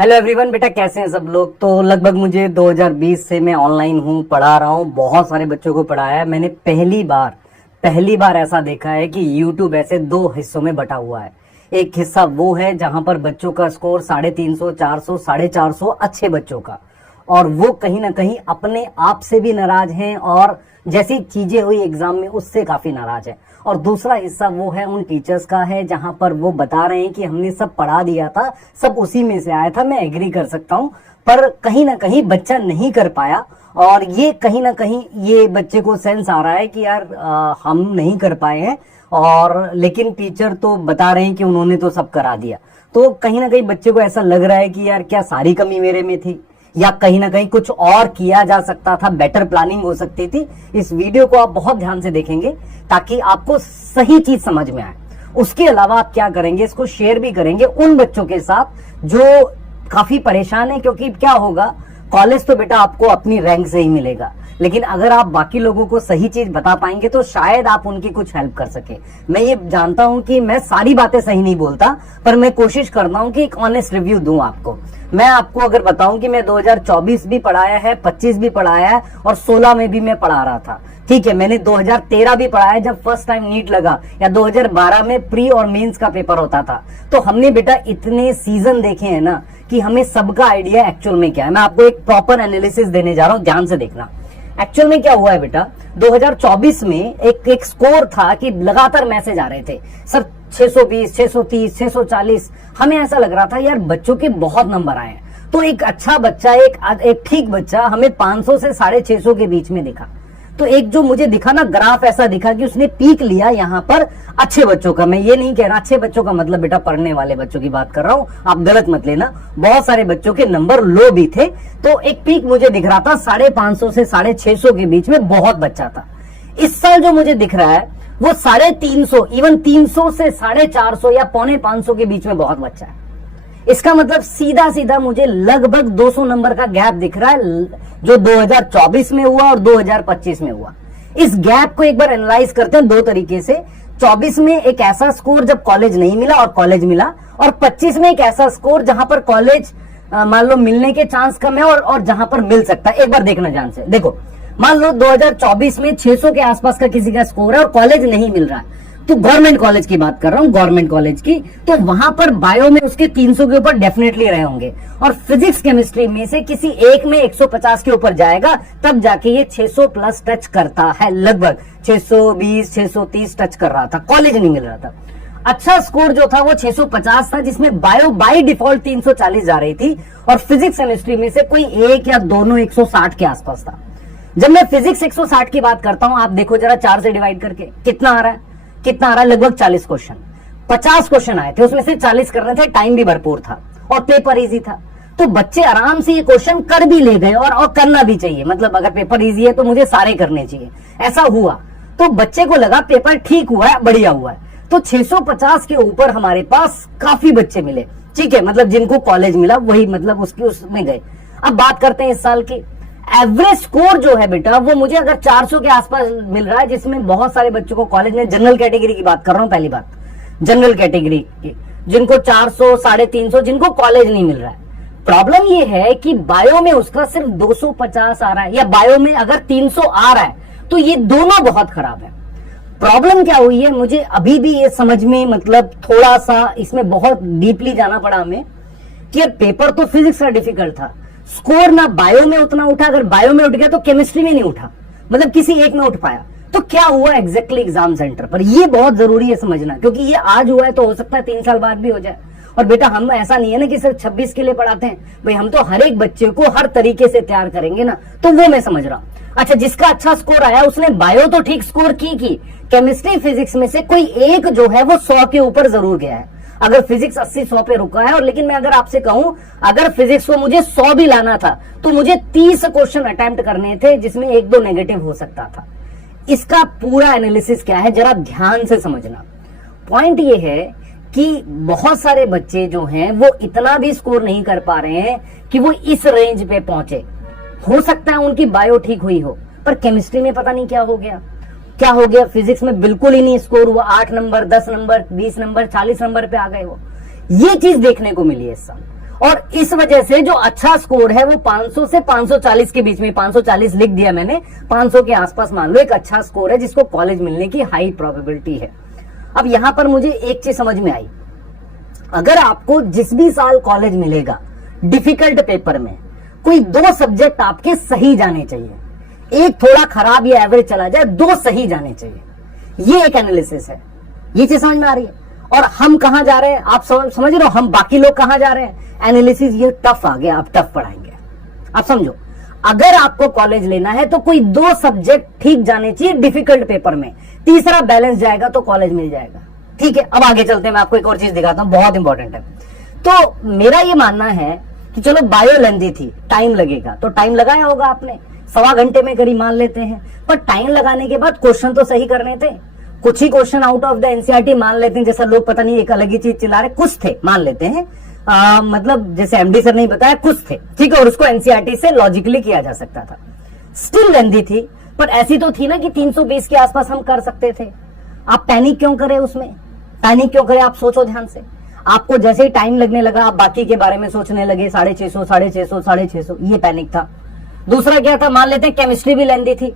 Hello everyone, बेटा कैसे हैं सब लोग। तो लगभग मुझे 2020 से मैं ऑनलाइन हूँ, पढ़ा रहा हूँ, बहुत सारे बच्चों को पढ़ाया है। मैंने पहली बार ऐसा देखा है कि YouTube ऐसे दो हिस्सों में बटा हुआ है। एक हिस्सा वो है जहां पर बच्चों का स्कोर 350, 400, 450 अच्छे बच्चों का, और वो कहीं ना कहीं अपने आप से भी नाराज हैं और जैसी चीजें हुई एग्जाम में उससे काफी नाराज है। और दूसरा हिस्सा वो है उन टीचर्स का है जहां पर वो बता रहे हैं कि हमने सब पढ़ा दिया था, सब उसी में से आया था। मैं एग्री कर सकता हूं, पर कहीं ना कहीं बच्चा नहीं कर पाया, और ये कहीं ना कहीं ये बच्चे को सेंस आ रहा है कि यार हम नहीं कर पाए हैं, और लेकिन टीचर तो बता रहे हैं कि उन्होंने तो सब करा दिया। तो कहीं ना कहीं बच्चे को ऐसा लग रहा है कि यार क्या सारी कमी मेरे में थी, या कहीं ना कहीं कुछ और किया जा सकता था, बेटर प्लानिंग हो सकती थी। इस वीडियो को आप बहुत ध्यान से देखेंगे ताकि आपको सही चीज समझ में आए। उसके अलावा आप क्या करेंगे, इसको शेयर भी करेंगे उन बच्चों के साथ जो काफी परेशान है, क्योंकि क्या होगा, कॉलेज तो बेटा आपको अपनी रैंक से ही मिलेगा, लेकिन अगर आप बाकी लोगों को सही चीज बता पाएंगे तो शायद आप उनकी कुछ हेल्प कर सके। मैं ये जानता हूं कि मैं सारी बातें सही नहीं बोलता, पर मैं कोशिश करता हूं कि एक ऑनेस्ट रिव्यू दूं आपको। मैं आपको अगर बताऊं कि मैं 2024 भी पढ़ाया है, 25 भी पढ़ाया है, और 16 में भी मैं पढ़ा रहा था। ठीक है, मैंने 2013 भी पढ़ाया जब फर्स्ट टाइम नीट लगा, या 2012 में प्री और मेंस का पेपर होता था। तो हमने बेटा इतने सीजन देखे हैं ना कि हमें सबका आइडिया एक्चुअल में क्या है। मैं आपको एक प्रॉपर एनालिसिस देने जा रहा हूं, ध्यान से देखना। एक्चुअल में क्या हुआ है बेटा, 2024 में एक स्कोर था कि लगातार मैसेज आ रहे थे, सर 620, 630, 640। हमें ऐसा लग रहा था यार बच्चों के बहुत नंबर आए हैं। तो एक अच्छा बच्चा, एक ठीक बच्चा हमें 500 से 650 के बीच में दिखा। तो एक जो मुझे दिखा ना ग्राफ, ऐसा दिखा कि उसने पीक लिया यहाँ पर अच्छे बच्चों का। मैं ये नहीं कह रहा अच्छे बच्चों का मतलब बेटा पढ़ने वाले बच्चों की बात कर रहा हूँ, आप गलत मत लेना। बहुत सारे बच्चों के नंबर लो भी थे। तो एक पीक मुझे दिख रहा था 550 से 650 के बीच में, बहुत बच्चा था। इस साल जो मुझे दिख रहा है वो 350, इवन 300 से 450 या 450 के बीच में बहुत बच्चा है। इसका मतलब सीधा सीधा मुझे लगभग 200 नंबर का गैप दिख रहा है, जो 2024 में हुआ और 2025 में हुआ। इस गैप को एक बार एनालाइज करते हैं दो तरीके से। 24 में एक ऐसा स्कोर जब कॉलेज नहीं मिला और कॉलेज मिला, और 25 में एक ऐसा स्कोर जहां पर कॉलेज मान लो मिलने के चांस कम है और जहां पर मिल सकता है। एक बार देखना ध्यान से देखो, मान लो 2024 में 600 के आसपास का किसी का स्कोर है और कॉलेज नहीं मिल रहा है, तो गवर्नमेंट कॉलेज की बात कर रहा हूं, गवर्नमेंट कॉलेज की। तो वहां पर बायो में उसके 300 के ऊपर डेफिनेटली रहे होंगे, और फिजिक्स केमिस्ट्री में से किसी एक में 150 के ऊपर जाएगा, तब जाके ये 600 प्लस टच करता है। लगभग 620, 630 टच कर रहा था, कॉलेज नहीं मिल रहा था। अच्छा स्कोर जो था वो 650 था, जिसमें बायो बाई डिफॉल्ट 340 जा रही थी, और फिजिक्स केमिस्ट्री में से कोई एक या दोनों 160 के आसपास था। जब मैं फिजिक्स 160 की बात करता हूं, आप देखो जरा 4 से डिवाइड करके कितना आ रहा है, कितना आ रहा है, लगभग 40 क्वेश्चन। 50 क्वेश्चन आए थे, उसमें से 40 करने थे, टाइम भी भरपूर था और पेपर इजी था। तो बच्चे आराम से ये क्वेश्चन कर भी ले गए, और करना भी चाहिए। मतलब अगर पेपर इजी है तो मुझे सारे करने चाहिए, ऐसा हुआ। तो बच्चे को लगा पेपर ठीक हुआ है, बढ़िया हुआ है। तो 650 के ऊपर हमारे पास काफी बच्चे मिले। ठीक है, मतलब जिनको कॉलेज मिला वही मतलब उसमें गए। अब बात करते हैं इस साल की। एवरेज स्कोर जो है बेटा वो मुझे अगर 400 के आसपास मिल रहा है, जिसमें बहुत सारे बच्चों को कॉलेज में, जनरल कैटेगरी की बात कर रहा हूं, पहली बात जनरल कैटेगरी की, जिनको 400, 350, जिनको कॉलेज नहीं मिल रहा है। प्रॉब्लम ये है कि बायो में उसका सिर्फ 250 आ रहा है, या बायो में अगर 300 आ रहा है, तो ये दोनों बहुत खराब है। प्रॉब्लम क्या हुई है, मुझे अभी भी ये समझ में, मतलब थोड़ा सा इसमें बहुत डीपली जाना पड़ा हमें, कि पेपर तो फिजिक्स का डिफिकल्ट था, स्कोर ना बायो में उतना उठा, अगर बायो में उठ गया तो केमिस्ट्री में नहीं उठा, मतलब किसी एक में उठ पाया। तो क्या हुआ एग्जैक्टली एग्जाम सेंटर पर, ये बहुत जरूरी है समझना, क्योंकि ये आज हुआ है तो हो सकता है 3 साल बाद भी हो जाए। और बेटा हम ऐसा नहीं है ना कि सिर्फ 26 के लिए पढ़ाते हैं भाई, हम तो हर एक बच्चे को हर तरीके से तैयार करेंगे ना, तो वो मैं समझ रहा हूं। अच्छा, जिसका अच्छा स्कोर आया उसने बायो तो ठीक स्कोर की, केमिस्ट्री फिजिक्स में से कोई एक जो है वो 100 के ऊपर जरूर गया है। अगर फिजिक्स 80-100 पे रुका है, और लेकिन मैं अगर आपसे कहूं, अगर फिजिक्स को मुझे 100 भी लाना था तो मुझे 30 क्वेश्चन अटेम्प्ट करने थे, जिसमें 1-2 नेगेटिव हो सकता था। इसका पूरा एनालिसिस क्या है जरा ध्यान से समझना। पॉइंट ये है कि बहुत सारे बच्चे जो हैं वो इतना भी स्कोर नहीं कर पा रहे हैं कि वो इस रेंज पे पहुंचे। हो सकता है उनकी बायो ठीक हुई हो, पर केमिस्ट्री में पता नहीं क्या हो गया, फिजिक्स में बिल्कुल ही नहीं स्कोर हुआ, 8 नंबर, 10 नंबर, 20 नंबर, 40 नंबर पे आ गए वो। ये चीज देखने को मिली है इस साल। और इस वजह से जो अच्छा स्कोर है वो 500 से 540 के बीच में, 540 लिख दिया मैंने, 500 के आसपास मान लो एक अच्छा स्कोर है जिसको कॉलेज मिलने की हाई प्रोबेबिलिटी है। अब यहां पर मुझे एक चीज समझ में आई, अगर आपको जिस भी साल कॉलेज मिलेगा डिफिकल्ट पेपर में कोई 2 सब्जेक्ट आपके सही जाने चाहिए, एक थोड़ा खराब या एवरेज चला जाए, 2 सही जाने चाहिए, ये एक एनालिसिस है। ये चीज समझ में आ रही है? और हम कहां जा रहे हैं आप समझ रहे हो, हम बाकी लोग कहां जा रहे हैं? एनालिसिस ये टफ आ गया, आप टफ पढ़ाएंगे। आप समझो, अगर आपको कॉलेज लेना है तो कोई 2 सब्जेक्ट ठीक जाने चाहिए डिफिकल्ट पेपर में, तीसरा बैलेंस जाएगा तो कॉलेज मिल जाएगा। ठीक है, अब आगे चलते हैं, मैं आपको एक और चीज दिखाता हूं, बहुत इंपॉर्टेंट है। तो मेरा ये मानना है कि चलो बायो लेंदी थी, टाइम लगेगा, तो टाइम लगाया होगा आपने, 1.25 घंटे में करीब मान लेते हैं, पर टाइम लगाने के बाद क्वेश्चन तो सही करने थे। कुछ ही question out of the NCERT मान लेते हैं, जैसा लोग पता नहीं एक अलग ही चीज चिल्ला रहे, कुछ थे मान लेते हैं, मतलब जैसे एमडी सर ने बताया कुछ थे, ठीक है, और उसको एनसीईआरटी से लॉजिकली किया जा सकता था। स्टिल लेंदी थी, पर ऐसी तो थी ना कि 320 के आसपास हम कर सकते थे। आप पैनिक क्यों करें उसमें? पैनिक क्यों करें? आप सोचो ध्यान से। आपको जैसे ही टाइम लगने लगा आप बाकी के बारे में सोचने लगे, 650, 650, 650, ये पैनिक था। दूसरा क्या था, मान लेते हैं केमिस्ट्री भी लेंदी थी,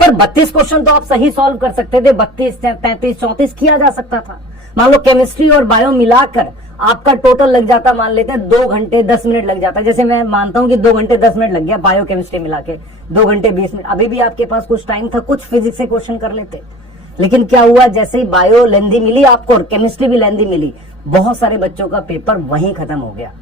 पर 32 क्वेश्चन तो आप सही सॉल्व कर सकते थे, 32, 33, 34 किया जा सकता था। मान लो केमिस्ट्री और बायो मिलाकर आपका टोटल लग जाता, मान लेते हैं 2 घंटे 10 मिनट लग जाता। जैसे मैं मानता हूं कि 2 घंटे 10 मिनट लग गया बायो केमिस्ट्री मिला के, 2 घंटे 20 मिनट, अभी भी आपके पास कुछ टाइम था, कुछ फिजिक्स से क्वेश्चन कर लेते। लेकिन क्या हुआ, जैसे ही बायो लेंदी मिली आपको और केमिस्ट्री भी लेंदी मिली, बहुत सारे बच्चों का पेपर वहीं खत्म हो गया।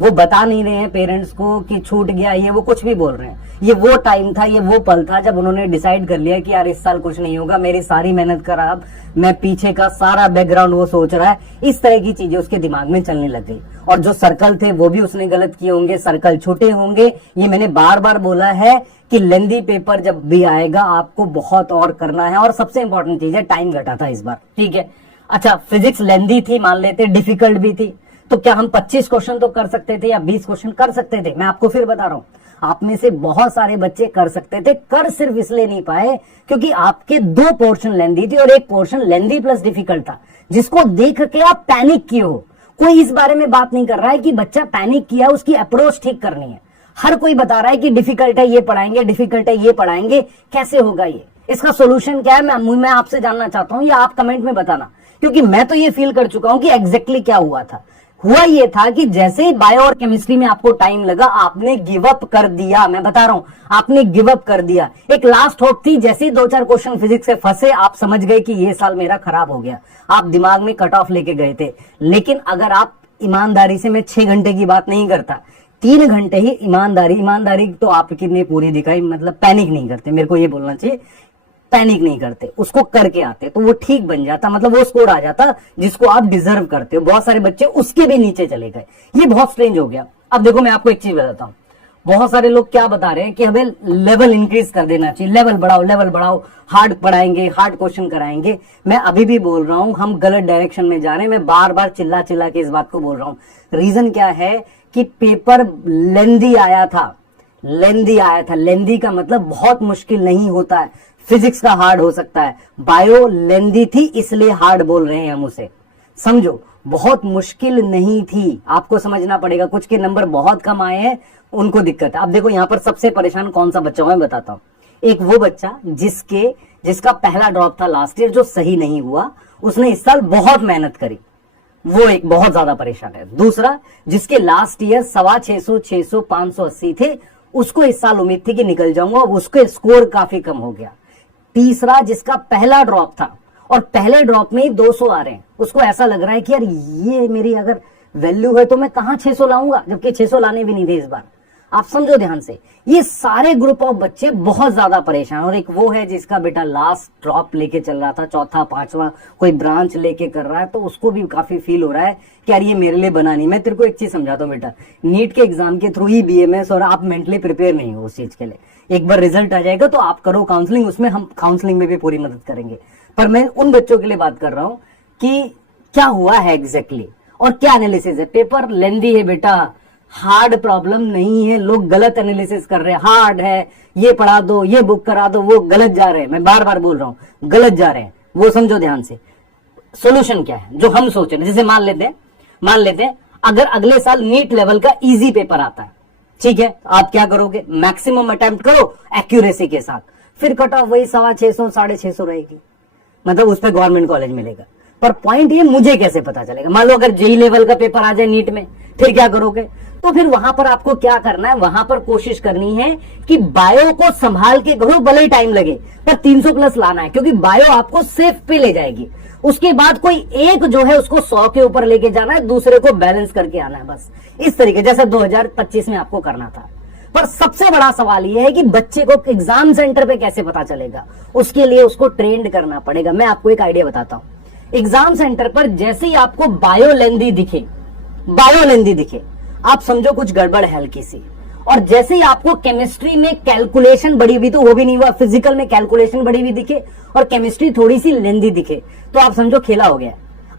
वो बता नहीं रहे हैं पेरेंट्स को कि छूट गया, ये वो कुछ भी बोल रहे हैं। ये वो टाइम था, ये वो पल था जब उन्होंने डिसाइड कर लिया कि यार इस साल कुछ नहीं होगा, मेरी सारी मेहनत खराब, मैं पीछे का सारा बैकग्राउंड वो सोच रहा है, इस तरह की चीजें उसके दिमाग में चलने लग गई। और जो सर्कल थे वो भी उसने गलत किए होंगे, सर्कल छोटे होंगे। ये मैंने बार बार बोला है कि लेंदी पेपर जब भी आएगा आपको बहुत और करना है। और सबसे इंपॉर्टेंट चीज है, टाइम घटा था इस बार, ठीक है। अच्छा, फिजिक्स लेंदी थी मान लेते, डिफिकल्ट भी थी, तो क्या हम 25 क्वेश्चन तो कर सकते थे या 20 क्वेश्चन कर सकते थे? मैं आपको फिर बता रहा हूं, आप में से बहुत सारे बच्चे कर सकते थे, कर सिर्फ इसलिए नहीं पाए क्योंकि आपके 2 पोर्शन लेंदी थी और एक पोर्शन लेंदी प्लस डिफिकल्ट था, जिसको देख के आप पैनिक किए हो। कोई इस बारे में बात नहीं कर रहा है कि बच्चा पैनिक किया, उसकी अप्रोच ठीक करनी है। हर कोई बता रहा है कि डिफिकल्ट है ये पढ़ाएंगे, डिफिकल्ट है ये पढ़ाएंगे, कैसे होगा ये? इसका सोल्यूशन क्या है मैं आपसे जानना चाहता हूं, या आप कमेंट में बताना, क्योंकि मैं तो ये फील कर चुका हूं कि एग्जैक्टली क्या हुआ था। हुआ ये था कि जैसे ही बायो और केमिस्ट्री में आपको टाइम लगा, आपने गिव अप कर दिया। मैं बता रहा हूं, आपने गिव अप कर दिया। एक लास्ट होप थी, जैसे ही 2-4 क्वेश्चन फिजिक्स से फंसे, आप समझ गए कि ये साल मेरा खराब हो गया, आप दिमाग में कट ऑफ लेके गए थे। लेकिन अगर आप ईमानदारी से, मैं 6 घंटे की बात नहीं करता, 3 घंटे ही ईमानदारी तो आपकी ने पूरी दिखाई, मतलब पैनिक नहीं करते, मेरे को ये बोलना चाहिए, पैनिक नहीं करते, उसको करके आते तो वो ठीक बन जाता, मतलब वो स्कोर आ जाता जिसको आप डिजर्व करते हो। बहुत सारे बच्चे उसके भी नीचे चले गए, ये बहुत स्ट्रेंज हो गया। अब देखो मैं आपको एक चीज बताता हूं, बहुत सारे लोग क्या बता रहे हैं कि हमें लेवल इंक्रीज कर देना चाहिए, लेवल बढ़ाओ, हार्ड पढ़ाएंगे, हार्ड क्वेश्चन कराएंगे। मैं अभी भी बोल रहा हूं हम गलत डायरेक्शन में जा रहे हैं। मैं बार बार चिल्ला के इस बात को बोल रहा हूं। रीजन क्या है कि पेपर लेंदी आया था, लेंदी का मतलब बहुत मुश्किल नहीं होता है, फिजिक्स का हार्ड हो सकता है, बायो लेंदी थी इसलिए हार्ड बोल रहे हैं हम उसे, समझो, बहुत मुश्किल नहीं थी। आपको समझना पड़ेगा, कुछ के नंबर बहुत कम आए हैं उनको दिक्कत है। अब देखो यहाँ पर सबसे परेशान कौन सा बच्चा मैं बताता हूँ। एक वो बच्चा जिसका पहला ड्रॉप था लास्ट ईयर, जो सही नहीं हुआ, उसने इस साल बहुत मेहनत करी, वो एक बहुत ज्यादा परेशान है। दूसरा, जिसके लास्ट ईयर 650, 600, 580 थे, उसको इस साल उम्मीद थी कि निकल जाऊंगा, उसके स्कोर काफी कम हो गया। तीसरा, जिसका पहला ड्रॉप था और पहले ड्रॉप में ही 200 आ रहे हैं, उसको ऐसा लग रहा है कि यार ये मेरी अगर वैल्यू है तो मैं कहां 600 लाऊंगा, जबकि 600 लाने भी नहीं थे इस बार। आप समझो ध्यान से, ये सारे ग्रुप ऑफ बच्चे बहुत ज्यादा परेशान। और एक वो है जिसका बेटा लास्ट ड्रॉप लेके चल रहा था, चौथा पांचवा कोई ब्रांच लेके कर रहा है, तो उसको भी काफी फील हो रहा है कि यार ये मेरे लिए बना नहीं। मैं तेरे को एक चीज समझाता हूँ बेटा, नीट के एग्जाम के थ्रू ही बीएमएस, और आप मेंटली प्रिपेयर नहीं हो उस चीज के लिए। एक बार रिजल्ट आ जाएगा तो आप करो काउंसलिंग, उसमें हम काउंसलिंग में भी पूरी मदद करेंगे। पर मैं उन बच्चों के लिए बात कर रहा हूं कि क्या हुआ है एग्जैक्टली और क्या एनालिसिस है। पेपर लेंदी है बेटा, हार्ड प्रॉब्लम नहीं है। लोग गलत एनालिसिस कर रहे हैं, हार्ड है, ये पढ़ा दो, ये बुक करा दो, वो गलत जा रहे हैं। मैं बार बार बोल रहा हूं, गलत जा रहे हैं, वो समझो ध्यान से। सोल्यूशन क्या है जो हम सोच रहे हैं, जैसे मान लेते हैं अगर अगले साल नीट लेवल का इजी पेपर आता है, ठीक है, आप क्या करोगे, मैक्सिमम अटेम्प्ट करो एक्यूरेसी के साथ, फिर कट ऑफ वही 650 650 रहेगी, मतलब उस पर गवर्नमेंट कॉलेज मिलेगा। पर पॉइंट ये मुझे कैसे पता चलेगा, मान लो अगर जेई लेवल का पेपर आ जाए नीट में, फिर क्या करोगे, तो फिर वहां पर आपको क्या करना है, वहां पर कोशिश करनी है कि बायो को संभाल के करो, भले ही टाइम लगे, पर 300 प्लस लाना है, क्योंकि बायो आपको सेफ पे ले जाएगी। उसके बाद कोई एक जो है उसको 100 के ऊपर लेके जाना है, दूसरे को बैलेंस करके आना है, बस इस तरीके, जैसे 2025 में आपको करना था। पर सबसे बड़ा सवाल यह है कि बच्चे को एग्जाम सेंटर पे कैसे पता चलेगा, उसके लिए उसको ट्रेंड करना पड़ेगा। मैं आपको एक आइडिया बताता हूं, एग्जाम सेंटर पर जैसे ही आपको बायो लेंदी दिखे, आप समझो कुछ गड़बड़ है हल्की सी, और जैसे ही आपको केमिस्ट्री में कैलकुलेशन बड़ी हुई, तो वो भी नहीं हुआ, फिजिकल में कैलकुलेशन बड़ी हुई दिखे और केमिस्ट्री थोड़ी सी लेंदी दिखे, तो आप समझो खेला हो गया।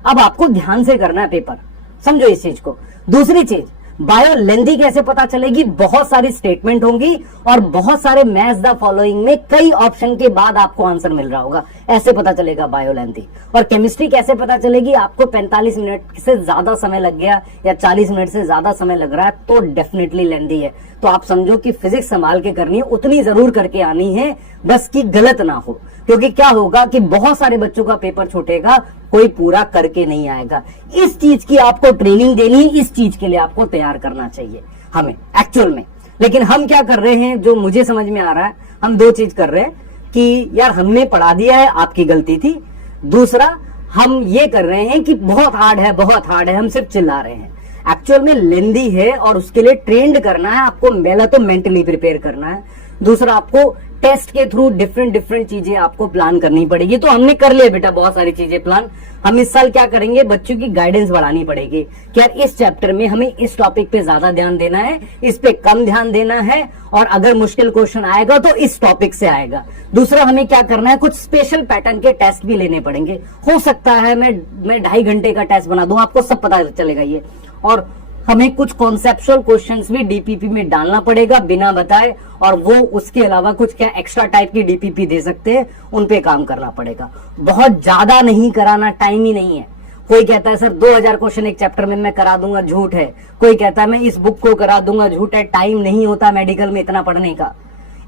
अब आपको ध्यान से करना है पेपर, समझो इस चीज को। दूसरी चीज, बायो लेंदी कैसे पता चलेगी, बहुत सारी स्टेटमेंट होंगी और बहुत सारे मैच द फॉलोइंग में कई ऑप्शन के बाद आपको आंसर मिल रहा होगा, ऐसे पता चलेगा बायो लेंदी। और केमिस्ट्री कैसे पता चलेगी, आपको 45 मिनट से ज्यादा समय लग गया या 40 मिनट से ज्यादा समय लग रहा है, तो डेफिनेटली लेंदी है। तो आप समझो कि फिजिक्स संभाल के करनी है, उतनी जरूर करके आनी है, बस की गलत ना हो, क्योंकि क्या होगा कि बहुत सारे बच्चों का पेपर छूटेगा, कोई पूरा करके नहीं आएगा। इस चीज की आपको ट्रेनिंग देनी है, इस चीज के लिए आपको तैयार करना चाहिए हमें एक्चुअल में। लेकिन हम क्या कर रहे हैं, जो मुझे समझ में आ रहा है, हम दो चीज कर रहे हैं कि यार हमने पढ़ा दिया है, आपकी गलती थी। दूसरा, हम ये कर रहे हैं कि बहुत हार्ड है, बहुत हार्ड है, हम सिर्फ चिल्ला रहे हैं। एक्चुअल में लेंदी है और उसके लिए ट्रेंड करना है आपको, पहला तो मेंटली प्रिपेयर करना है, दूसरा आपको टेस्ट के थ्रू डिफरेंट चीजें आपको प्लान करनी पड़ेगी। तो हमने कर लिया बेटा बहुत सारी चीजें प्लान। हम इस साल क्या करेंगे, बच्चों की गाइडेंस बढ़ानी पड़ेगी कि यार इस चैप्टर में हमें इस टॉपिक पे ज्यादा ध्यान देना है, इस पे कम ध्यान देना है, और अगर मुश्किल क्वेश्चन आएगा तो इस टॉपिक से आएगा। दूसरा, हमें क्या करना है, कुछ स्पेशल पैटर्न के टेस्ट भी लेने पड़ेंगे। हो सकता है मैं 2.5 घंटे का टेस्ट बना दूं, आपको सब पता चलेगा ये। और हमें कुछ कॉन्सेप्चुअल क्वेश्चंस भी डीपीपी में डालना पड़ेगा बिना बताए, और वो उसके अलावा कुछ क्या एक्स्ट्रा टाइप की डीपीपी दे सकते हैं, उन पे काम करना पड़ेगा। बहुत ज्यादा नहीं कराना, टाइम ही नहीं है। कोई कहता है सर 2000 क्वेश्चन एक चैप्टर में मैं करा दूंगा, झूठ है। कोई कहता है मैं इस बुक को करा दूंगा, झूठ है। टाइम नहीं होता मेडिकल में इतना पढ़ने का,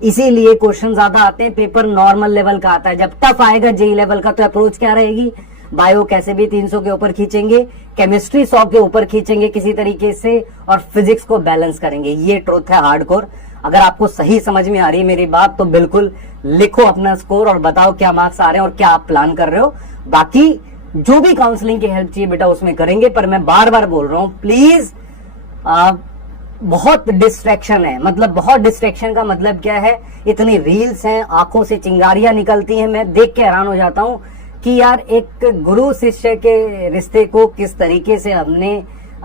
इसीलिए क्वेश्चन ज्यादा आते हैं, पेपर नॉर्मल लेवल का आता है। जब टफ आएगा जेई लेवल का, तो अप्रोच क्या रहेगी, बायो कैसे भी 300 के ऊपर खींचेंगे, केमिस्ट्री 100 के ऊपर खींचेंगे किसी तरीके से, और फिजिक्स को बैलेंस करेंगे। ये ट्रुथ है हार्डकोर। अगर आपको सही समझ में आ रही है मेरी बात, तो बिल्कुल लिखो अपना स्कोर और बताओ क्या मार्क्स आ रहे हैं और क्या आप प्लान कर रहे हो। बाकी जो भी काउंसलिंग की हेल्प चाहिए बेटा उसमें करेंगे। पर मैं बार बार बोल रहा हूं, प्लीज, बहुत डिस्ट्रैक्शन है। मतलब बहुत डिस्ट्रैक्शन का मतलब क्या है, इतनी रील्स हैं, आंखों से चिंगारियां निकलती हैं। मैं देख के हैरान हो जाता हूं कि यार एक गुरु शिष्य के रिश्ते को किस तरीके से हमने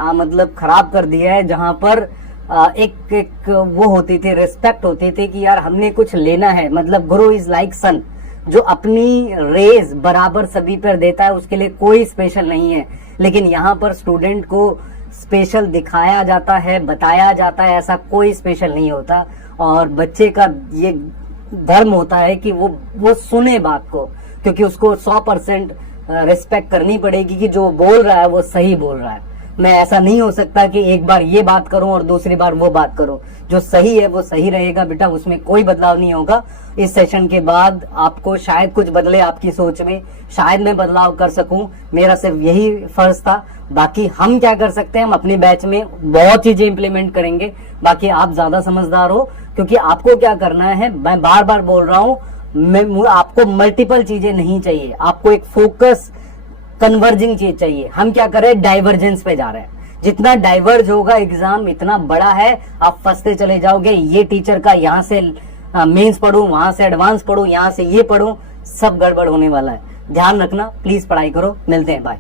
मतलब खराब कर दिया है, जहां पर एक वो होती थी, रिस्पेक्ट होती थी कि यार हमने कुछ लेना है। मतलब गुरु इज लाइक सन, जो अपनी रेज बराबर सभी पर देता है, उसके लिए कोई स्पेशल नहीं है। लेकिन यहाँ पर स्टूडेंट को स्पेशल दिखाया जाता है, बताया जाता है, ऐसा कोई स्पेशल नहीं होता। और बच्चे का ये धर्म होता है कि वो सुने बात को, क्योंकि उसको 100% रिस्पेक्ट करनी पड़ेगी कि जो बोल रहा है वो सही बोल रहा है। मैं ऐसा नहीं हो सकता कि एक बार ये बात करूं और दूसरी बार वो बात करूं। जो सही है वो सही रहेगा बेटा, उसमें कोई बदलाव नहीं होगा। इस सेशन के बाद आपको शायद कुछ बदले आपकी सोच में, शायद मैं बदलाव कर सकूं, मेरा सिर्फ यही फर्ज था। बाकी हम क्या कर सकते हैं, हम अपने बैच में बहुत चीजें इंप्लीमेंट करेंगे। बाकी आप ज्यादा समझदार हो, क्योंकि आपको क्या करना है, मैं बार बार बोल रहा हूं, आपको मल्टीपल चीजें नहीं चाहिए, आपको एक फोकस कन्वर्जिंग चीज चाहिए। हम क्या कर रहे हैं, डाइवर्जेंस पे जा रहे हैं। जितना डाइवर्ज होगा एग्जाम इतना बड़ा है, आप फंसते चले जाओगे। ये टीचर का यहाँ से मेंस पढ़ूं, वहां से एडवांस पढ़ूं, यहाँ से ये पढ़ूं, सब गड़बड़ होने वाला है। ध्यान रखना, प्लीज पढ़ाई करो। मिलते हैं, बाय।